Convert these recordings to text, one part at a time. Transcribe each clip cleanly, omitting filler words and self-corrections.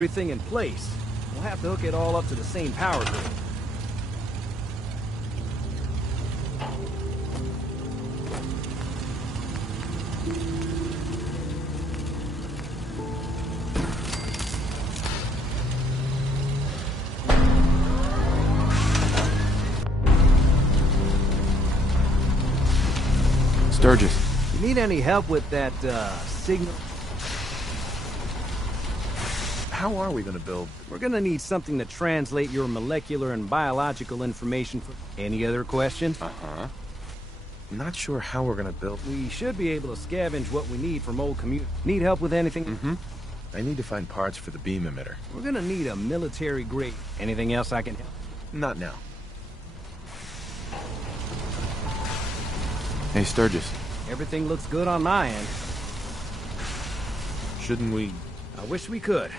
everything in place. We'll have to hook it all up to the same power grid. Sturgis. You need any help with that, signal? How are we gonna build? We're gonna need something to translate your molecular and biological information for... Any other questions? Uh-huh. I'm not sure how we're gonna build. We should be able to scavenge what we need from old communities. Need help with anything? Mm-hmm. I need to find parts for the beam emitter. We're gonna need a military grade. Anything else I can help? Not now. Hey, Sturgis. Everything looks good on my end. Shouldn't we... I wish we could,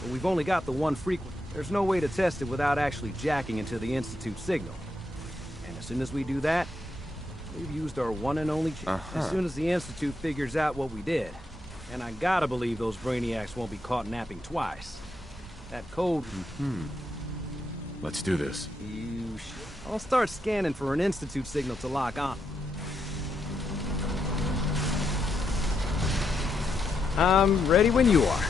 but we've only got the one frequency. There's no way to test it without actually jacking into the Institute signal. And as soon as we do that, we've used our one and only chance. As soon as the Institute figures out what we did. And I gotta believe those brainiacs won't be caught napping twice. That code... Let's do this. You should. I'll start scanning for an Institute signal to lock on. I'm ready when you are.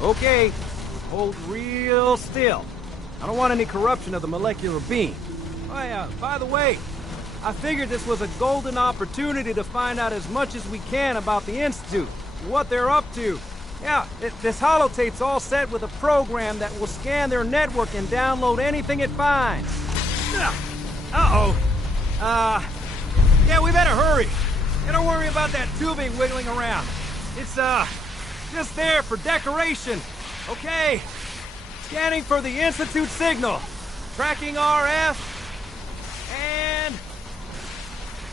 Okay, hold real still. I don't want any corruption of the molecular beam. Oh yeah, by the way, I figured this was a golden opportunity to find out as much as we can about the Institute, what they're up to. Yeah, this holotape's all set with a program that will scan their network and download anything it finds. Uh-oh. Yeah, we better hurry. And don't worry about that tubing wiggling around. It's, just there for decoration. Okay. Scanning for the Institute signal. Tracking RF. And...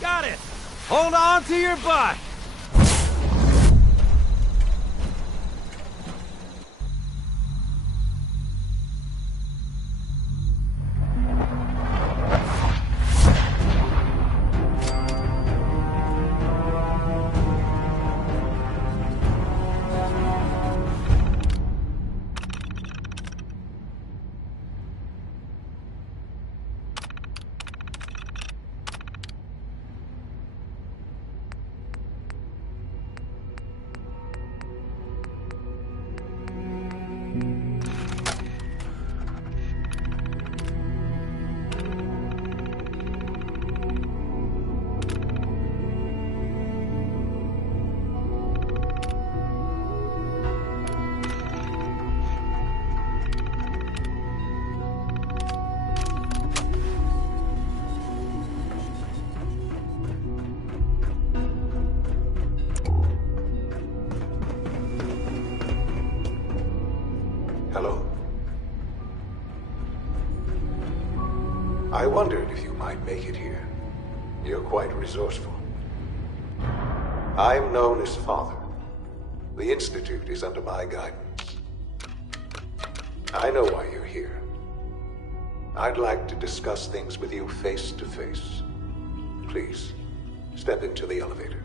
got it. Hold on to your butt. Hello? I wondered if you might make it here. You're quite resourceful. I'm known as Father. The Institute is under my guidance. I know why you're here. I'd like to discuss things with you face to face. Please, step into the elevator.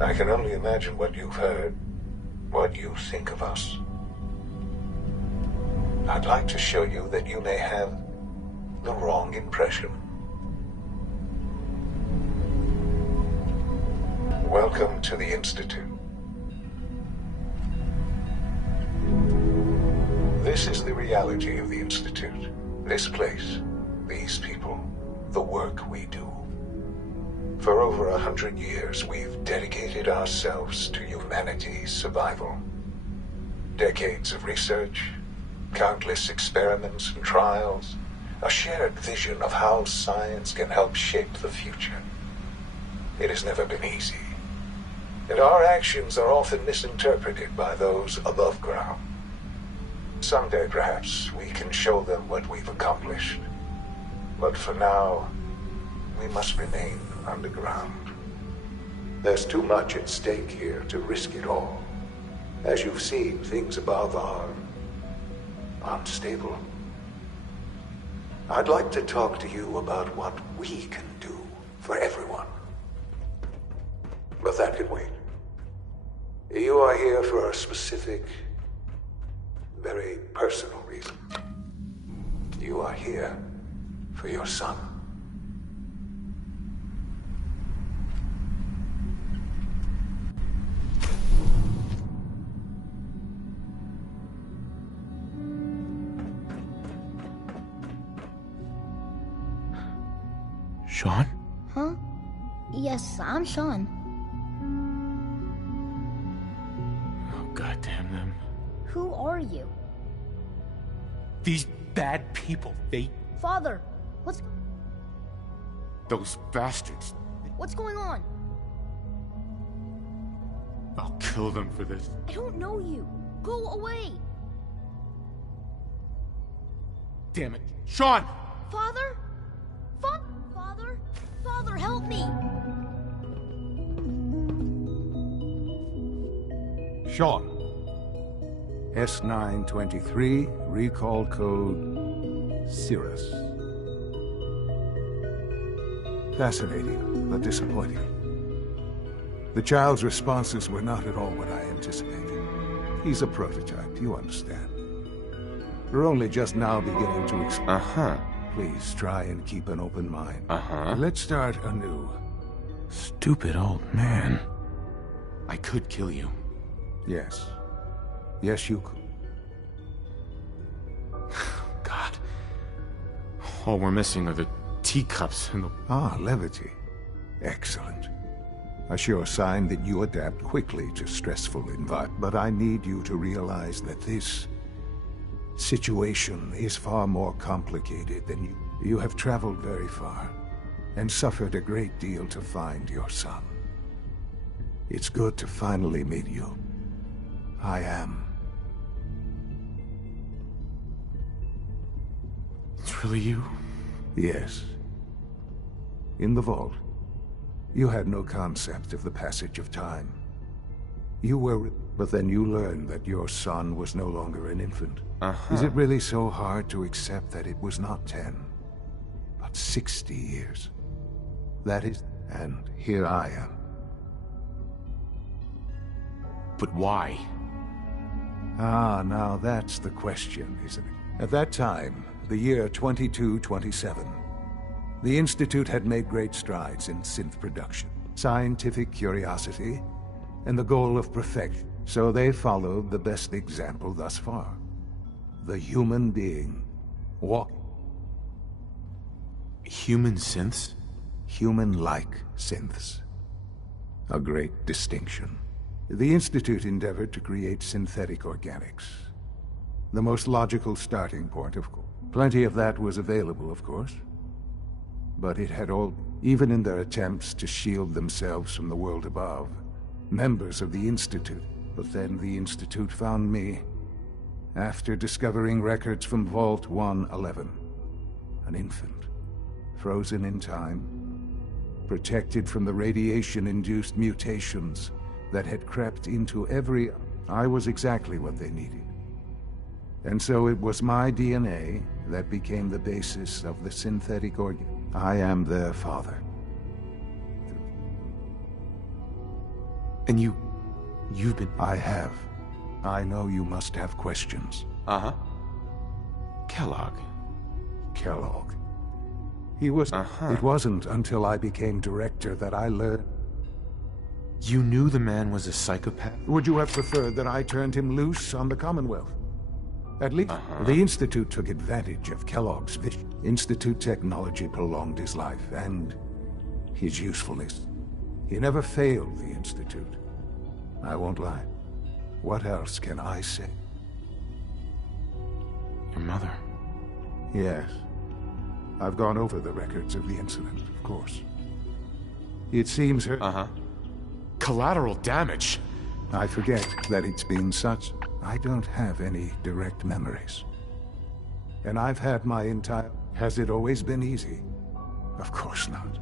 I can only imagine what you've heard, what you think of us. I'd like to show you that you may have the wrong impression. Welcome to the Institute. This is the reality of the Institute. This place, these people, the work we do. For over 100 years, we've dedicated ourselves to humanity's survival. Decades of research, countless experiments and trials, a shared vision of how science can help shape the future. It has never been easy. and our actions are often misinterpreted by those above ground. Someday, perhaps, we can show them what we've accomplished. But for now, we must remain underground. There's too much at stake here to risk it all. As you've seen, things above are unstable. I'd like to talk to you about what we can do for everyone. But that can wait. You are here for a specific, very personal reason. You are here for your son. Sean? Huh? Yes, I'm Sean. Oh, goddamn them. Who are you? These bad people, Father, those bastards. what's going on? I'll kill them for this. I don't know you. Go away. Damn it. Sean! Father? Father, help me. Sean. S923, recall code Cirrus. Fascinating, but disappointing. The child's responses were not at all what I anticipated. He's a prototype, you understand. We're only just now beginning to explore. Uh-huh. Please try and keep an open mind. Uh-huh. Let's start anew. Stupid old man. I could kill you. Yes. Yes, you could. God. All we're missing are the teacups and the... Ah, levity. Excellent. A sure sign that you adapt quickly to stressful environments. But I need you to realize that this situation is far more complicated than you. You have traveled very far and suffered a great deal to find your son. It's good to finally meet you. I am. It's really you? Yes. In the vault, you had no concept of the passage of time. You were, but then you learned that your son was no longer an infant. Uh-huh. Is it really so hard to accept that it was not 10, but 60 years? That is, and here I am. But why? Ah, now that's the question, isn't it? At that time, the year 2227, the Institute had made great strides in synth production, scientific curiosity, and the goal of perfection. So they followed the best example thus far. The human being. Human synths? Human-like synths. A great distinction. The Institute endeavored to create synthetic organics. The most logical starting point, of course. Plenty of that was available, of course. But it had all, even in their attempts to shield themselves from the world above, members of the Institute. But then the Institute found me, after discovering records from Vault 111. An infant, frozen in time, protected from the radiation-induced mutations that had crept into every... I was exactly what they needed. And so it was my DNA that became the basis of the synthetic organ. I am their father. And you've been... I have. I know you must have questions. Uh-huh. Kellogg. Kellogg. He was... Uh-huh. It wasn't until I became director that I learned... You knew the man was a psychopath? Would you have preferred that I turned him loose on the Commonwealth? At least, the Institute took advantage of Kellogg's vision. Institute technology prolonged his life and his usefulness. He never failed the Institute. I won't lie. What else can I say? Your mother. Yes. I've gone over the records of the incident, of course. It seems her... Uh-huh. collateral damage. I forget that it's been such. I don't have any direct memories. And I've had my entire... Has it always been easy? Of course not.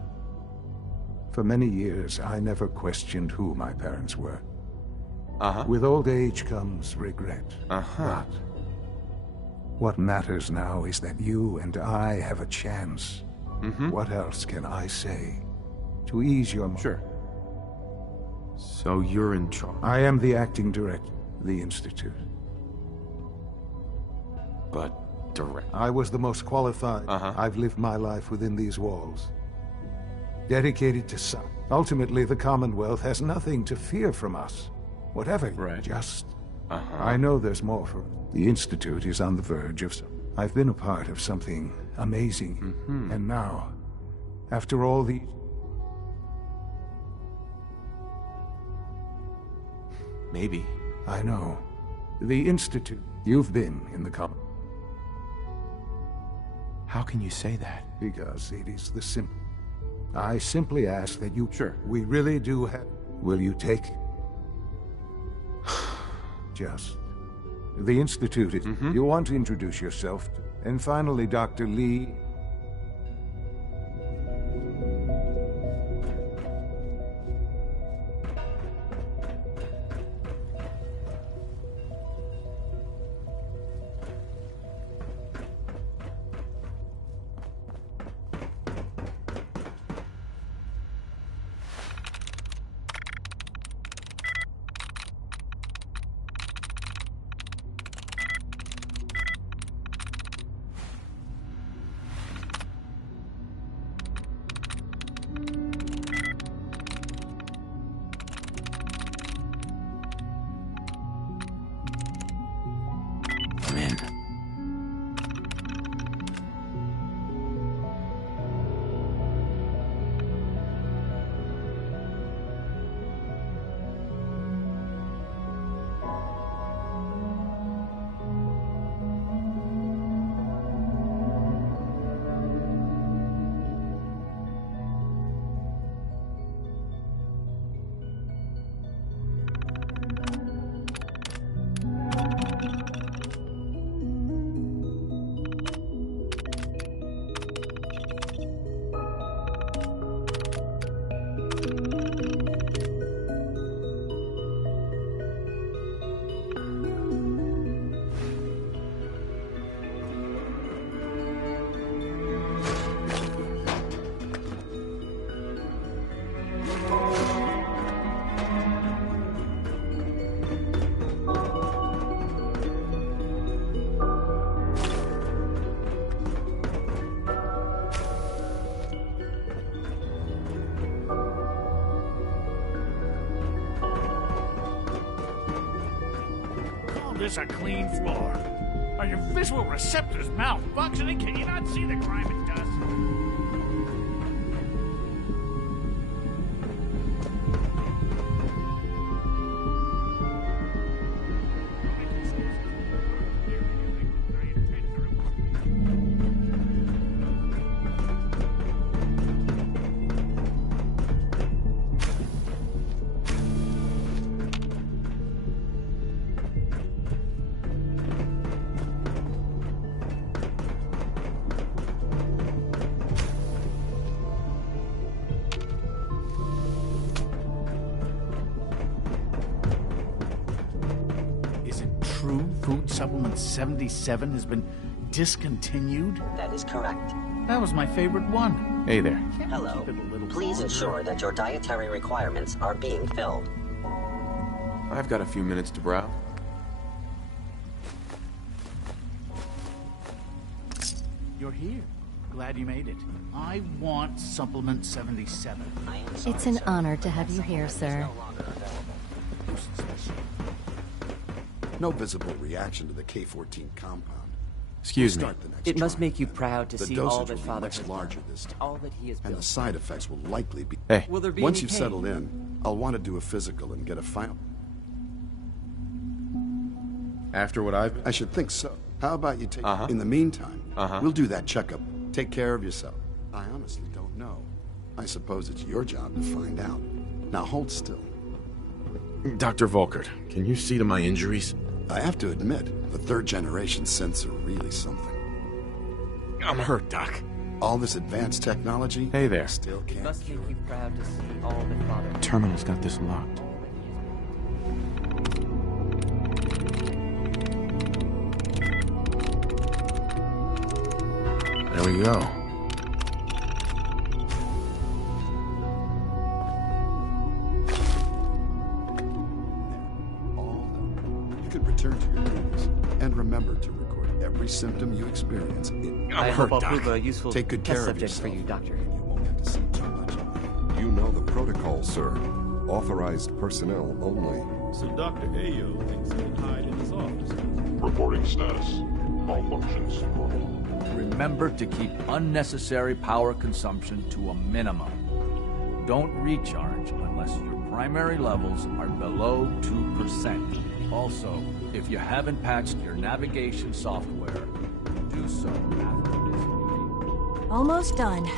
For many years, I never questioned who my parents were. With old age comes regret. But what matters now is that you and I have a chance. What else can I say to ease your mind? Sure. So you're in charge. I am the acting director of the Institute. But direct. I was the most qualified. I've lived my life within these walls. Dedicated to science. Ultimately, the Commonwealth has nothing to fear from us. Whatever. Right. Just... I know there's more for... The Institute is on the verge of... I've been a part of something amazing. And now, after all the... Maybe. I know. The Institute. You've been in the Commonwealth. How can you say that? Because it is the simple. I simply ask that you... Sure. We really do have... Will you take... Just... The Institute is... You want to introduce yourself to... And finally, Dr. Lee... I'm in. This a clean floor. Are your visual receptors malfunctioning? Can you not see the grime and dust? Food Supplement 77 has been discontinued? That is correct. That was my favorite one. Hey there. Hello. Please ensure that your dietary requirements are being filled. I've got a few minutes to browse. You're here. Glad you made it. I want Supplement 77. I am sorry, It's an sir. honor to have you here, sir. No visible reaction to the K-14 compound. Excuse me. Start the next It must trial, make you then. proud to The see all dosage that will be Father much has larger done, this time, all that he has and the built. side effects will likely be. Hey. Will there be Once any you've pain? settled in, I'll want to do a physical and get a final. After what I've... I should think so. How about you take... Uh-huh. In the meantime, Uh-huh. we'll do that checkup. Take care of yourself. I honestly don't know. I suppose it's your job to find out. Now hold still. Dr. Volkert, can you see to my injuries? I have to admit, the third-generation synths are really something. I'm hurt, Doc. All this advanced technology... Hey there. Still can't Must cure make it. you proud to see all that Father... Terminal's got this locked. There we go. All done. You can return to your duties. And remember to record every symptom you experience. I hope I'll prove a useful Take good test care of subject for yourself. you, Doctor. You won't have to see too much of it. You know the protocol, sir. Authorized personnel only. So Dr. Ayo thinks he can hide in his office. Reporting status. All functions normal. Remember to keep unnecessary power consumption to a minimum. Don't recharge unless your primary levels are below 2%. Also, if you haven't patched your navigation software, do so after this meeting. Almost done.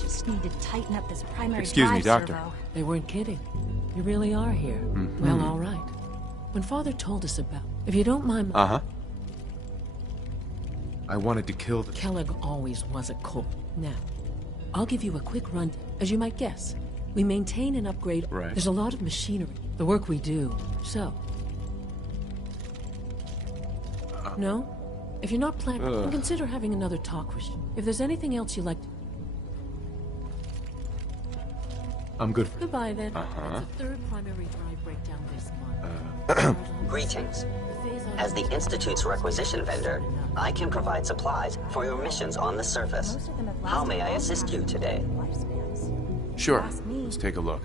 Just need to tighten up this primary Excuse me, drive Doctor. servo. They weren't kidding. You really are here. Mm-hmm. Well, all right. When Father told us about... If you don't mind... Uh-huh. I wanted to kill the... Kellogg always was a cult. Now, I'll give you a quick run. As you might guess, we maintain and upgrade... Right. There's a lot of machinery. The work we do. So... No? If you're not planning, then consider having another talk with you. If there's anything else you'd like... I'm good. Goodbye, then. Uh-huh. It's the third primary drive breakdown this month. Greetings. As the Institute's requisition vendor, I can provide supplies for your missions on the surface. How may I assist you today? Sure. Let's take a look.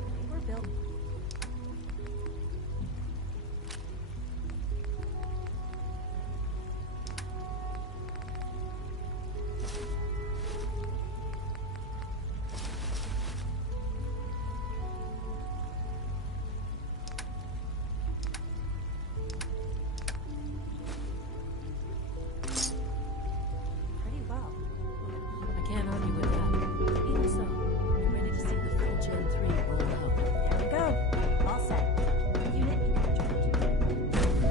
Pretty well. I can't argue with that. Even so, I'm ready to see the full Gen 3 roll out. There we go. All set. Unit in charge.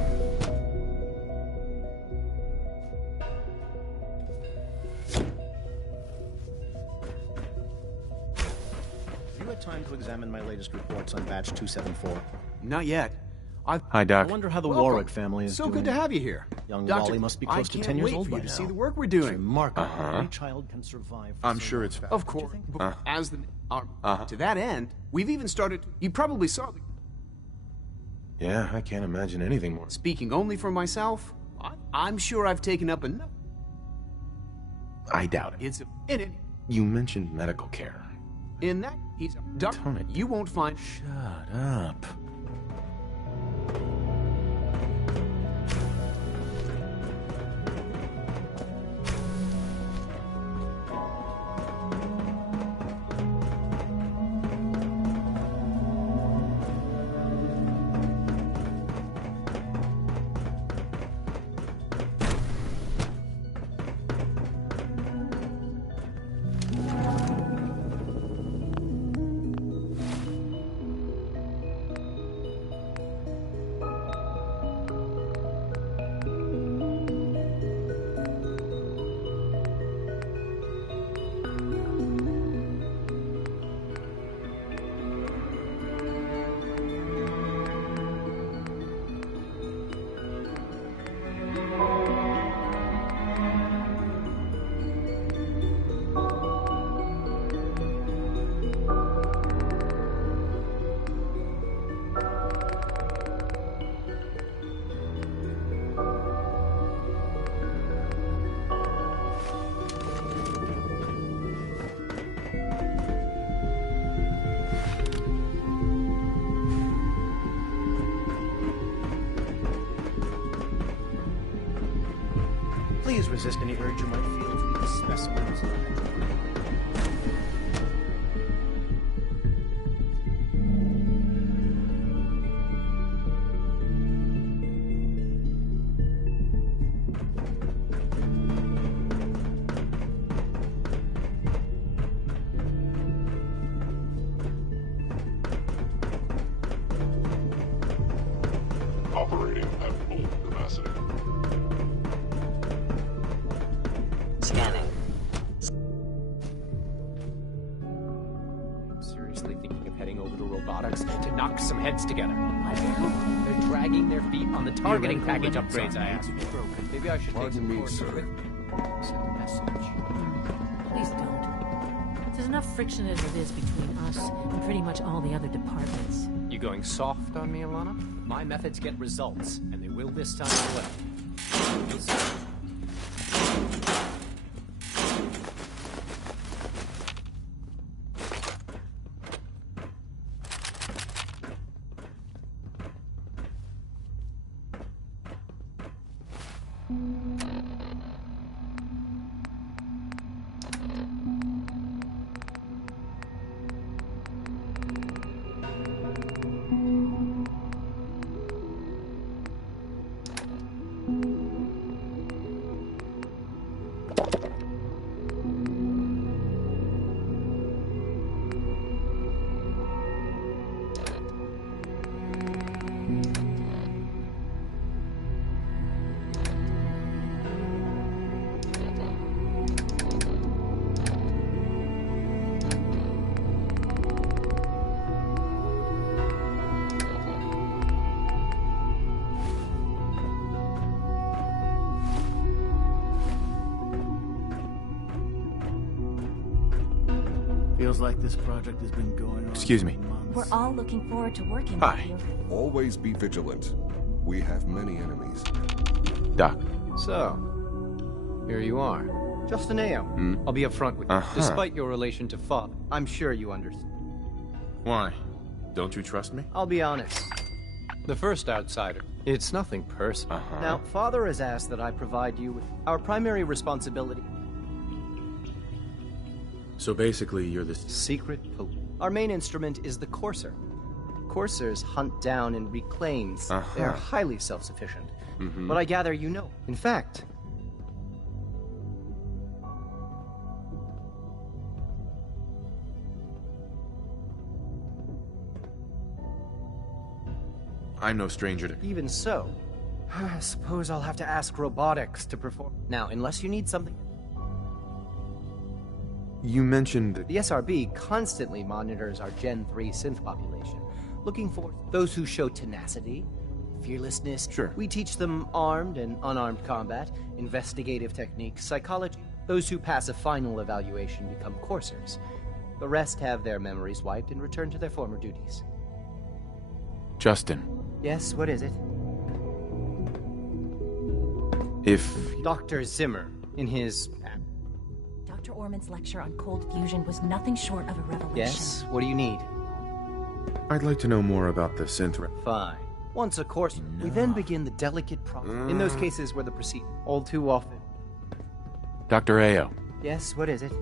Have you had time to examine my latest reports on batch 274? Not yet. Hi, Doc. I wonder how the Welcome. Warwick family is So doing. good to have you here. Young Doctor, Wally must be close to 10 I years can't old wait for by you to now. see the work we're It's doing. remarkable. Uh-huh. Any child can survive. for I'm so sure long. it's fast. Of course. As the to that end, we've even started. You probably saw. Yeah, I can't imagine anything more. Speaking only for myself, I'm sure I've taken up enough. I doubt it. It's in it. You mentioned medical care. In that, he's doctor. You won't find. Shut up. Please resist any urge you might feel to leave the specimens. robotics to knock some heads together. They're dragging their feet on the targeting package upgrades I asked for. Maybe I should take some courses with me. Send a message. Please don't. There's enough friction as it is between us and pretty much all the other departments. You going soft on me, Alana? My methods get results, and they will this time as well. You'll see. Feels like this project has been going on. Excuse me. We're all looking forward to working Hi. with you. Always be vigilant. We have many enemies. Doc. So, here you are. Justin Ao. I'll be upfront with you. Despite your relation to Father, I'm sure you understand. Why? Don't you trust me? I'll be honest. The first outsider. It's nothing personal. Now, Father has asked that I provide you with our primary responsibility. So basically, you're the secret police. Our main instrument is the Courser. Coursers hunt down and reclaim. They are highly self-sufficient. But I gather you know. In fact, I'm no stranger to... Even so, I suppose I'll have to ask robotics to perform. Now, unless you need something... You mentioned... The SRB constantly monitors our Gen 3 synth population, looking for those who show tenacity, fearlessness. Sure. We teach them armed and unarmed combat, investigative techniques, psychology. Those who pass a final evaluation become coursers. The rest have their memories wiped and return to their former duties. Justin. Yes, what is it? If... Dr. Zimmer, in his... Dr. Orman's lecture on cold fusion was nothing short of a revelation. Yes, what do you need? I'd like to know more about the synth... Fine. Once a course, we then begin the delicate process. In those cases where the procedure, all too often. Dr. Ao. Yes, what is it?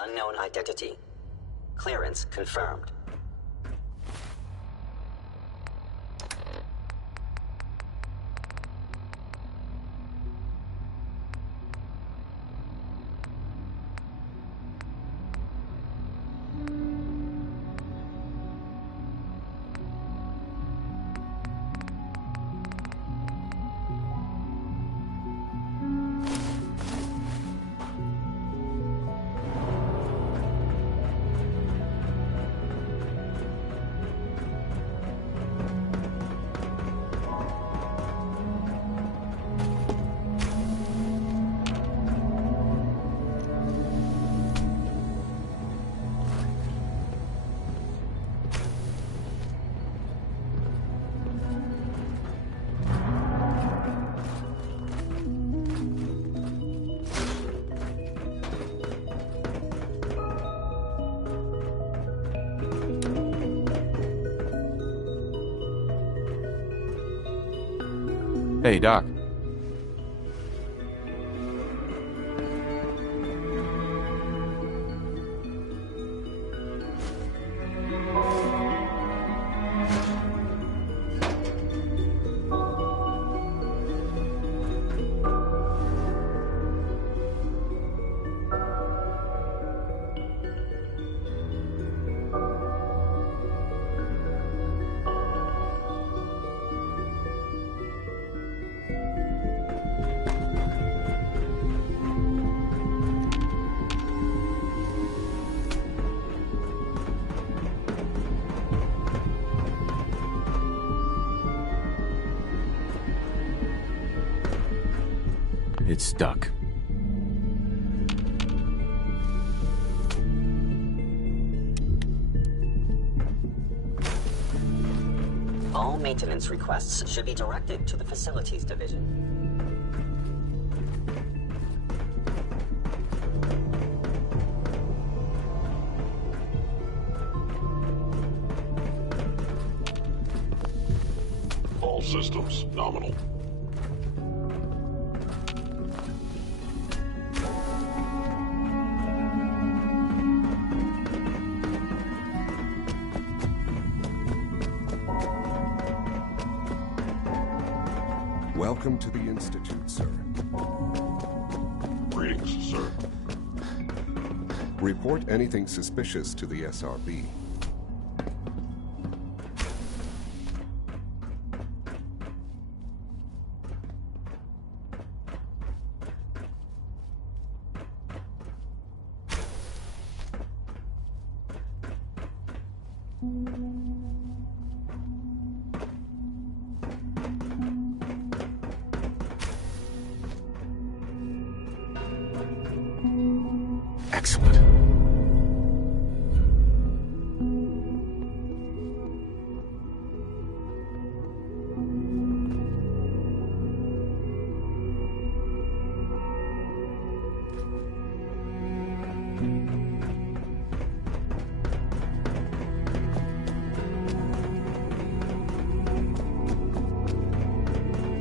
Unknown identity. Clearance confirmed. Hey, Doc. It's stuck. All maintenance requests should be directed to the Facilities Division. All systems nominal. Welcome to the Institute, sir. Greetings, sir. Report anything suspicious to the SRB. Excellent.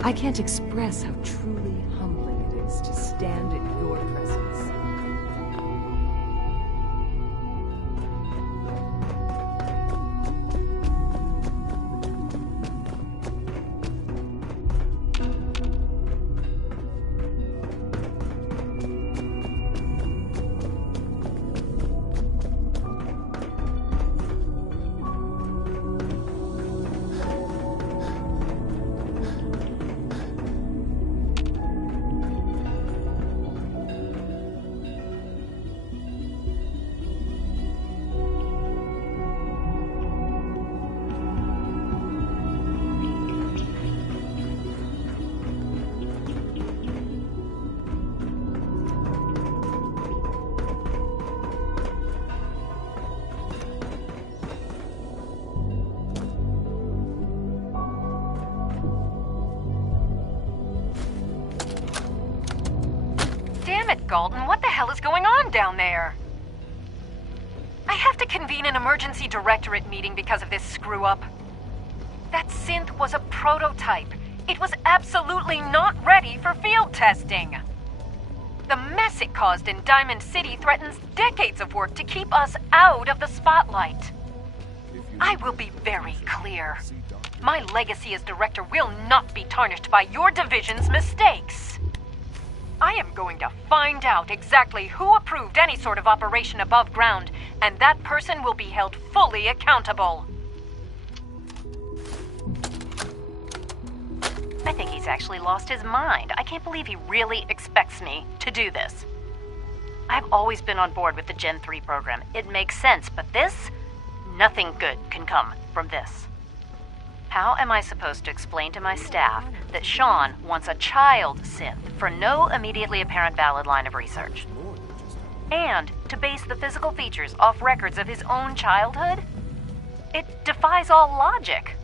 I can't express how truly humbling it is to stand in your presence. Galton, what the hell is going on down there? I have to convene an emergency directorate meeting because of this screw-up. That synth was a prototype. It was absolutely not ready for field testing. The mess it caused in Diamond City threatens decades of work to keep us out of the spotlight. I will be very clear. My legacy as director will not be tarnished by your division's mistakes. I am going to find out exactly who approved any sort of operation above ground, and that person will be held fully accountable. I think he's actually lost his mind. I can't believe he really expects me to do this. I've always been on board with the Gen 3 program. It makes sense, but this? Nothing good can come from this. How am I supposed to explain to my staff that Sean wants a child synth for no immediately apparent valid line of research? And to base the physical features off records of his own childhood? It defies all logic.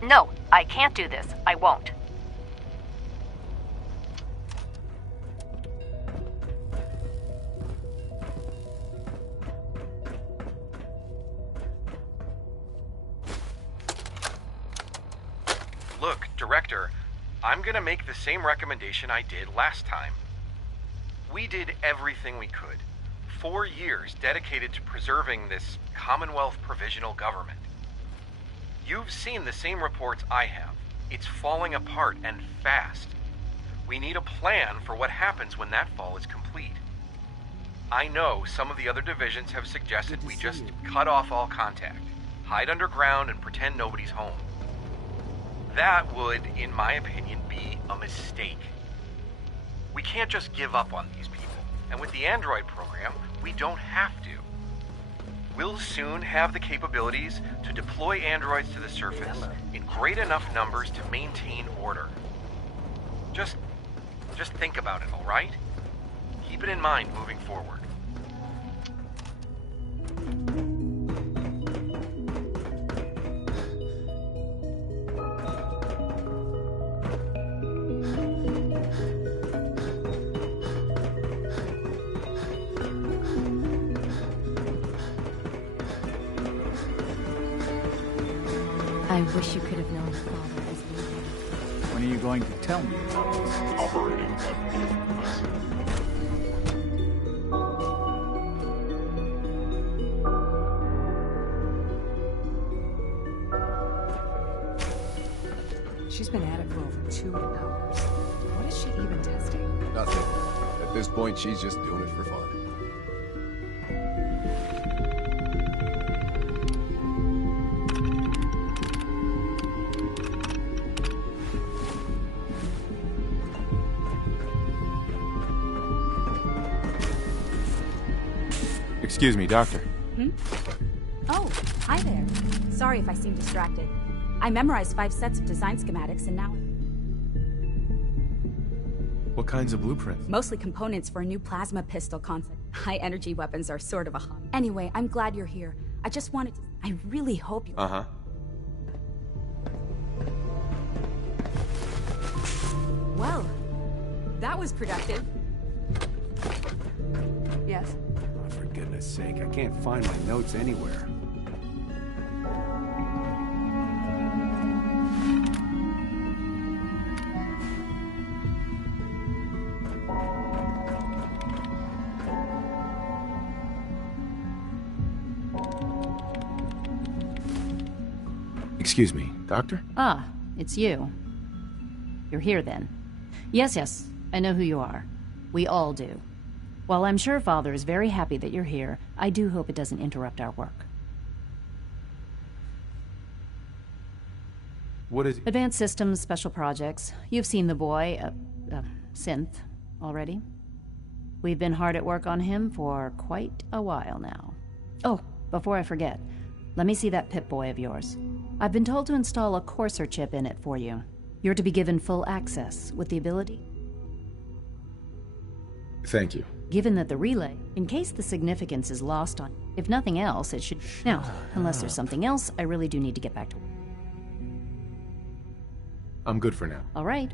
No, I can't do this. I won't. Look, Director, I'm gonna make the same recommendation I did last time. We did everything we could. 4 years dedicated to preserving this Commonwealth provisional government. You've seen the same reports I have. It's falling apart and fast. We need a plan for what happens when that fall is complete. I know some of the other divisions have suggested we just cut off all contact, hide underground, and pretend nobody's home. That would, in my opinion, be a mistake. We can't just give up on these people, and with the Android program, we don't have to. We'll soon have the capabilities to deploy androids to the surface in great enough numbers to maintain order. Just Just think about it, all right? Keep it in mind moving forward. I wish you could have known Father was leaving. When are you going to tell me? Operating at full capacity. She's been at it for over 2 hours. What is she even testing? Nothing. At this point, she's just doing it for fun. Excuse me, Doctor. Oh, hi there. Sorry if I seem distracted. I memorized 5 sets of design schematics and now... What kinds of blueprints? Mostly components for a new plasma pistol concept. High-energy weapons are sort of a hobby. Anyway, I'm glad you're here. I just wanted to... I really hope you... Uh-huh. Well, that was productive. Yes? Oh, for goodness sake, I can't find my notes anywhere. Excuse me, Doctor? Ah, it's you. You're here then. Yes, I know who you are. We all do. While I'm sure Father is very happy that you're here, I do hope it doesn't interrupt our work. What is... Advanced Systems Special Projects. You've seen the boy, Synth, already. We've been hard at work on him for quite a while now. Oh, before I forget, let me see that Pip-Boy of yours. I've been told to install a Courser chip in it for you. You're to be given full access with the ability... Thank you. Given that the relay, in case the significance is lost on... If nothing else, it should... Now, unless there's something else, I really do need to get back to work. I'm good for now. All right.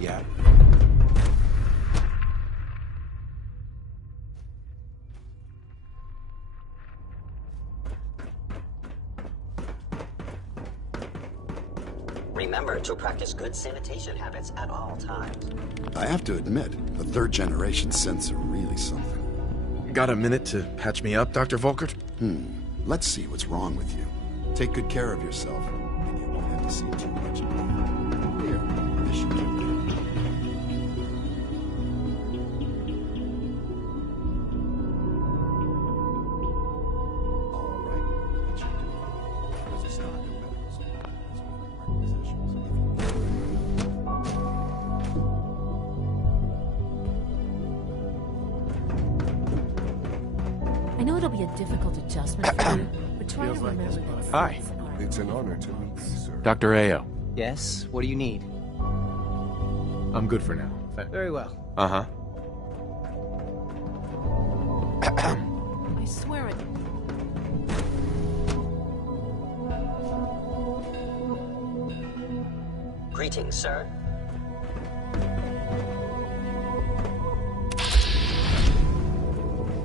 Yeah. Remember to practice good sanitation habits at all times. I have to admit, the 3rd-generation synths are really something. Got a minute to patch me up, Dr. Volkert? Let's see what's wrong with you. Take good care of yourself, and you won't have to see too much of me. Here, this should do it. All right, that should do it. There's a stock of medical supplies with requisitions I know it'll be a difficult adjustment for you, but try to remember that. Hi. It's an honor to meet you, sir. Dr. Ayo. Yes? What do you need? I'm good for now. Very well. Uh-huh. I swear it. Greetings, sir.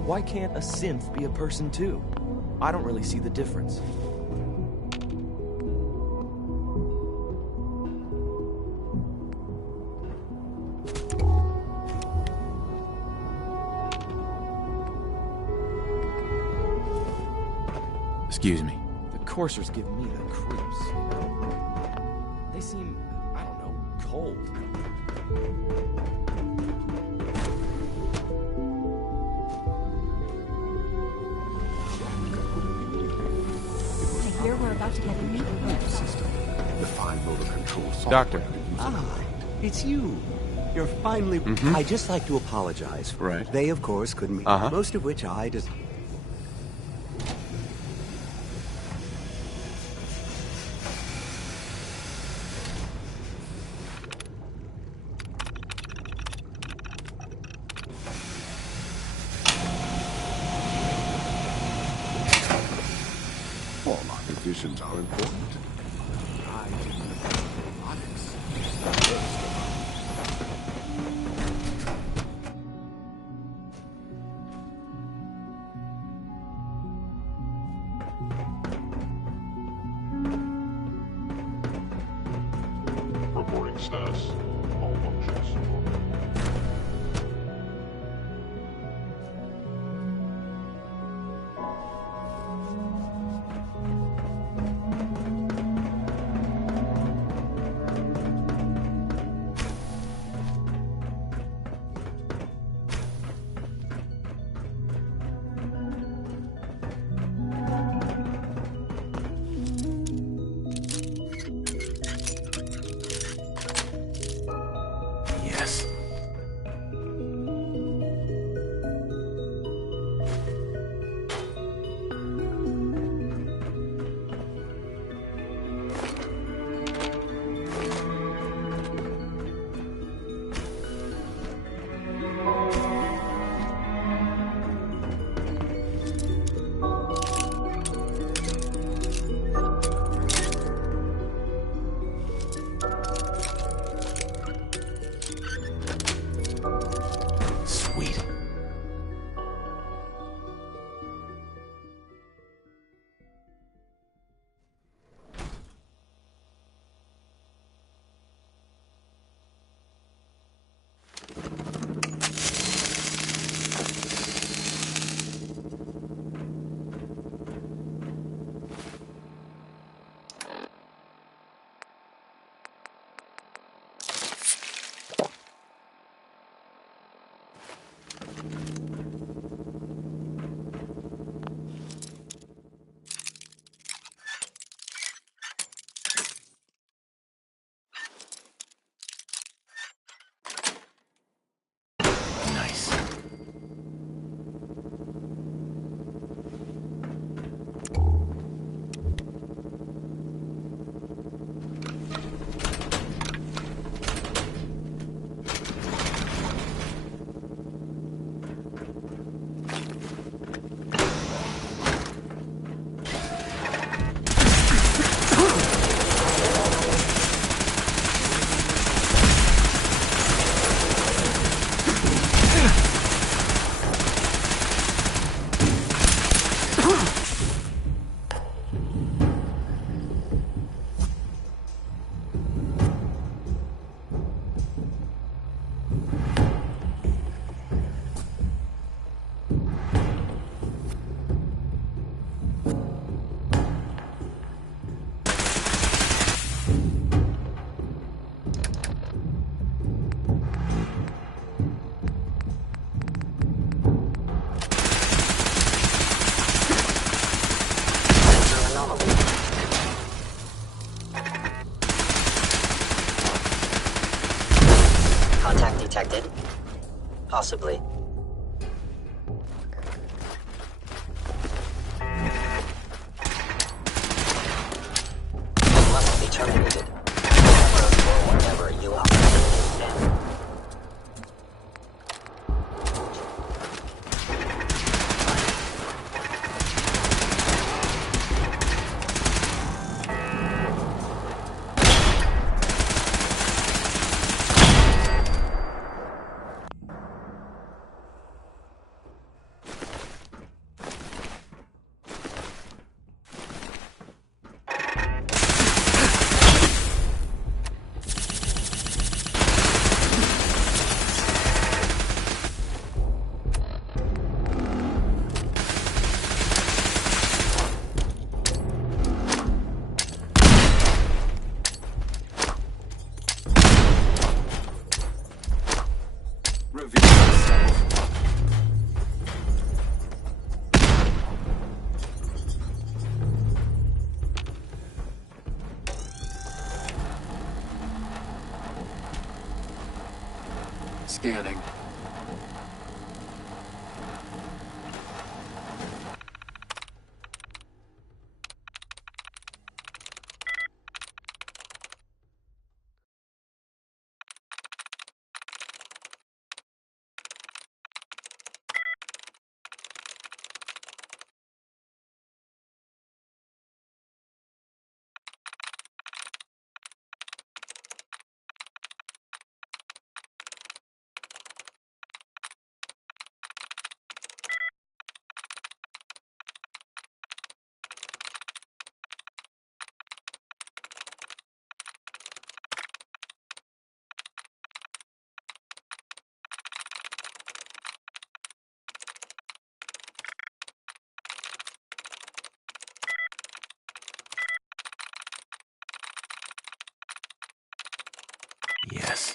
Why can't a synth be a person too? I don't really see the difference. Excuse me. The coursers give me the creeps, you know? They seem, I don't know, cold. I hear we're about to get a new system. defined motor control software. Doctor. It's you. You're finally... I'd just like to apologize. Right. They, of course, couldn't meet. Most of which I just... All our divisions are important. Reporting status. All functions normal. Yes. Sweet. Nice. Contact detected. Possibly. Must be terminated. Whoever or whatever you are. Scanning. Yes.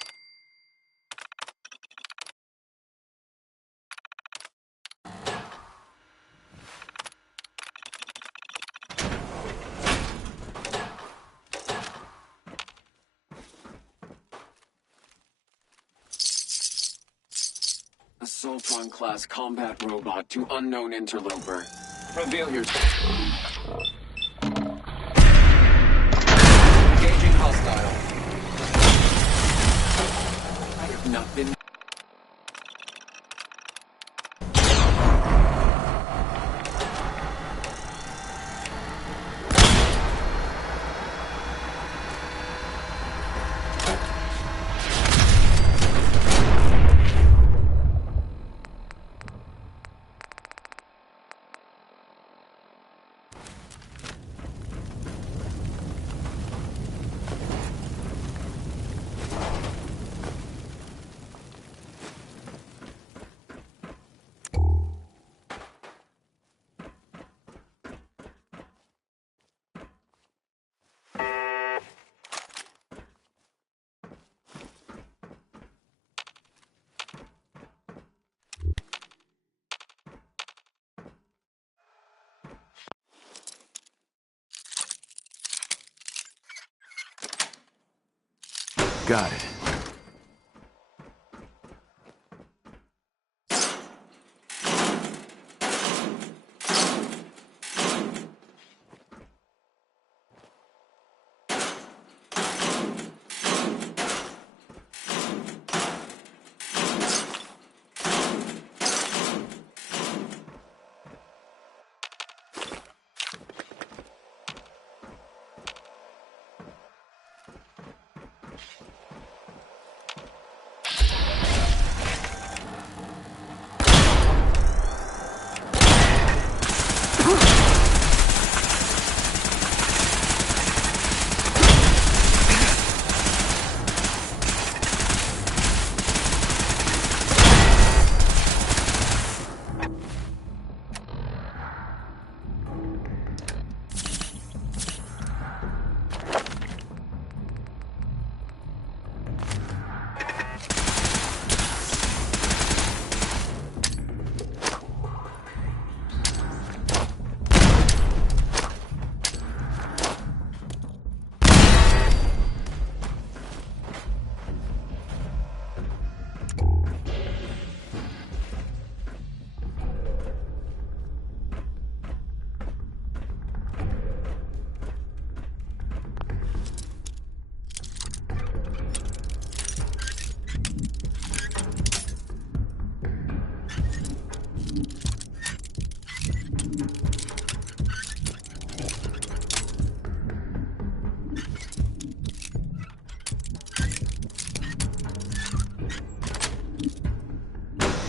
Assaultron-class combat robot to unknown interloper. Reveal yourself. Engaging hostile. I have not been... Got it.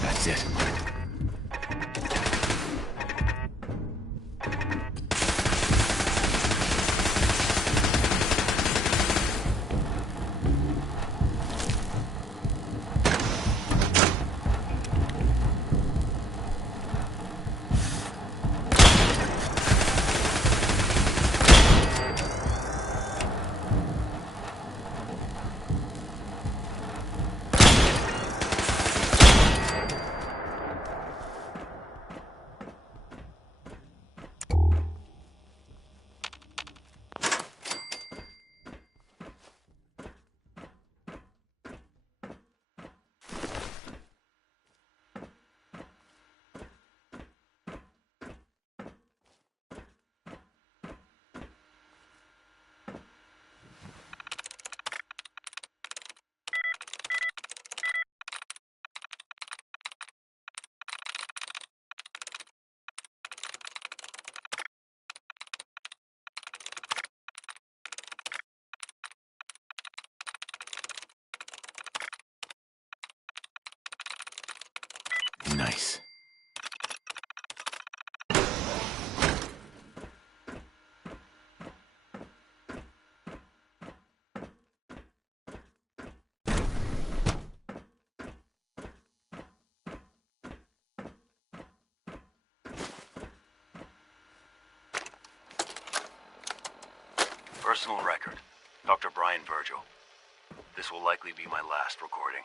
That's it. Personal record. Dr. Brian Virgil. This will likely be my last recording.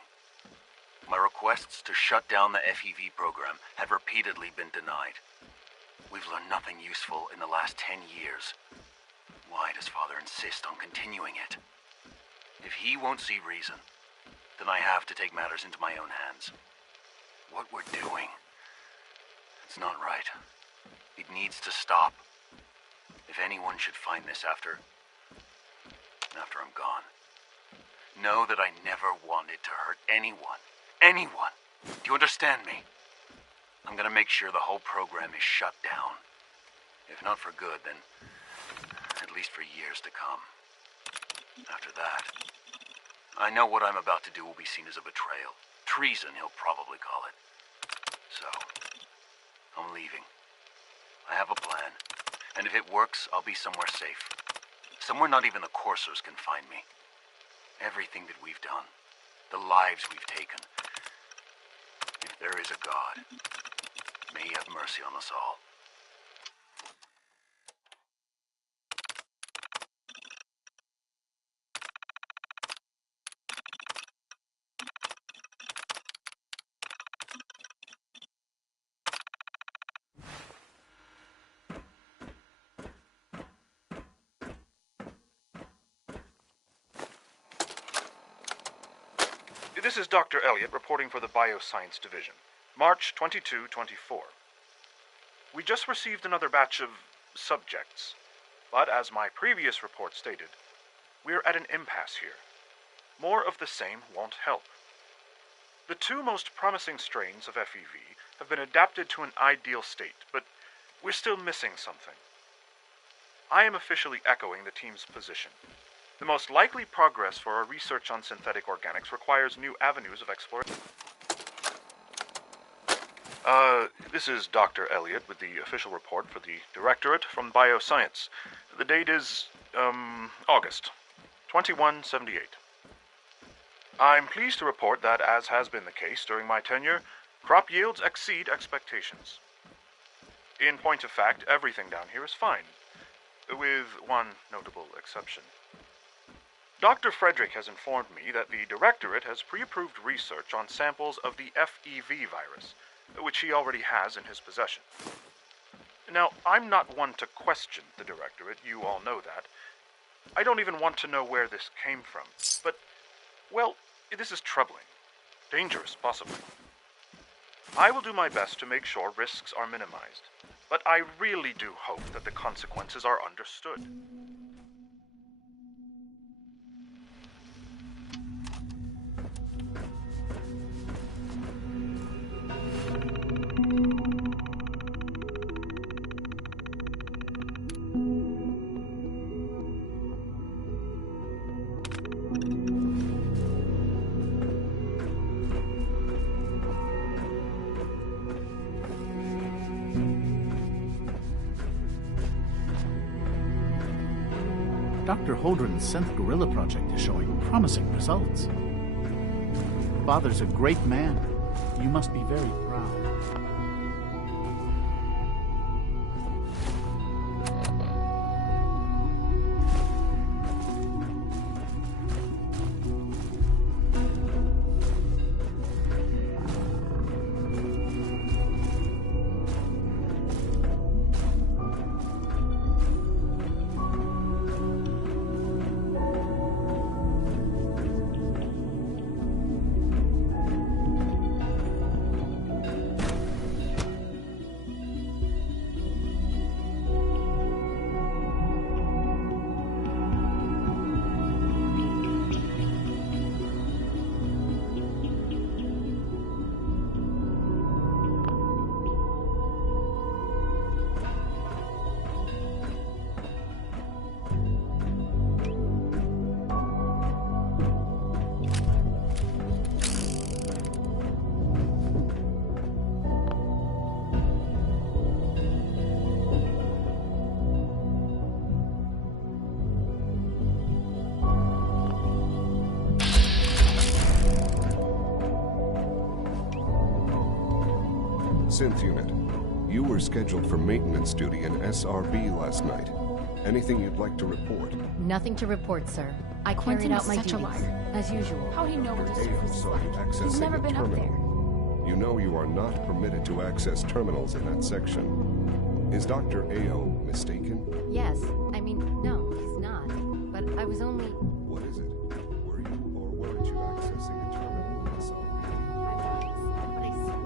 My requests to shut down the FEV program have repeatedly been denied. We've learned nothing useful in the last 10 years. Why does Father insist on continuing it? If he won't see reason, then I have to take matters into my own hands. What we're doing, it's not right. It needs to stop. If anyone should find this after I'm gone, know that I never wanted to hurt anyone. Anyone! Do you understand me? I'm gonna make sure the whole program is shut down. If not for good, then at least for years to come. After that, I know what I'm about to do will be seen as a betrayal. Treason, he'll probably call it. So, I'm leaving. I have a plan, and if it works, I'll be somewhere safe. Somewhere not even the coursers can find me. Everything that we've done, the lives we've taken. If there is a God, may he have mercy on us all. This is Dr. Elliot reporting for the Bioscience Division. March 22-24. We just received another batch of subjects, but as my previous report stated, we're at an impasse here. More of the same won't help. The two most promising strains of FEV have been adapted to an ideal state, but we're still missing something. I am officially echoing the team's position. The most likely progress for our research on synthetic organics requires new avenues of exploration. This is Dr. Elliot with the official report for the Directorate from Bioscience. The date is, August 2178. I'm pleased to report that, as has been the case during my tenure, crop yields exceed expectations. In point of fact, everything down here is fine, with one notable exception. Dr. Frederick has informed me that the Directorate has pre-approved research on samples of the FEV virus, which he already has in his possession. Now, I'm not one to question the Directorate, you all know that. I don't even want to know where this came from, but, well, this is troubling. Dangerous, possibly. I will do my best to make sure risks are minimized, but I really do hope that the consequences are understood. Dr. Holdren's synth guerrilla project is showing promising results. Father's a great man. You must be very proud. Synth Unit, you were scheduled for maintenance duty in SRB last night. Anything you'd like to report? Nothing to report, sir. I Quentin carried out is my such a duties, liar. as usual. How'd he know what the AO surface is saw like? you accessing He's never a been up there. terminal. You know you are not permitted to access terminals in that section. Is Dr. AO mistaken? Yes. I mean, no, he's not. But I was only... What is it? Were you or weren't you accessing a terminal in this But I swear, it's not what it sounds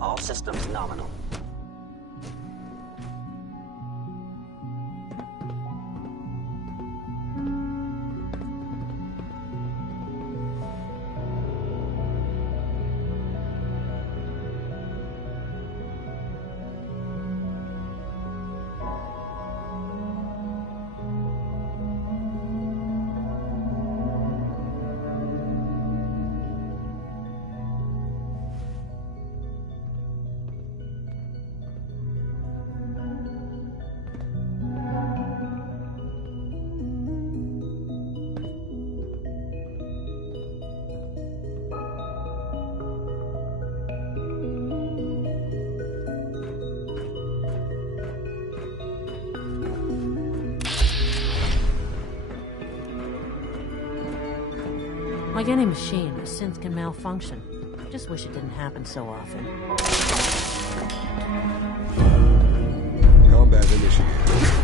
All systems nominal. Like any machine, a synth can malfunction. Just wish it didn't happen so often. Combat initiated.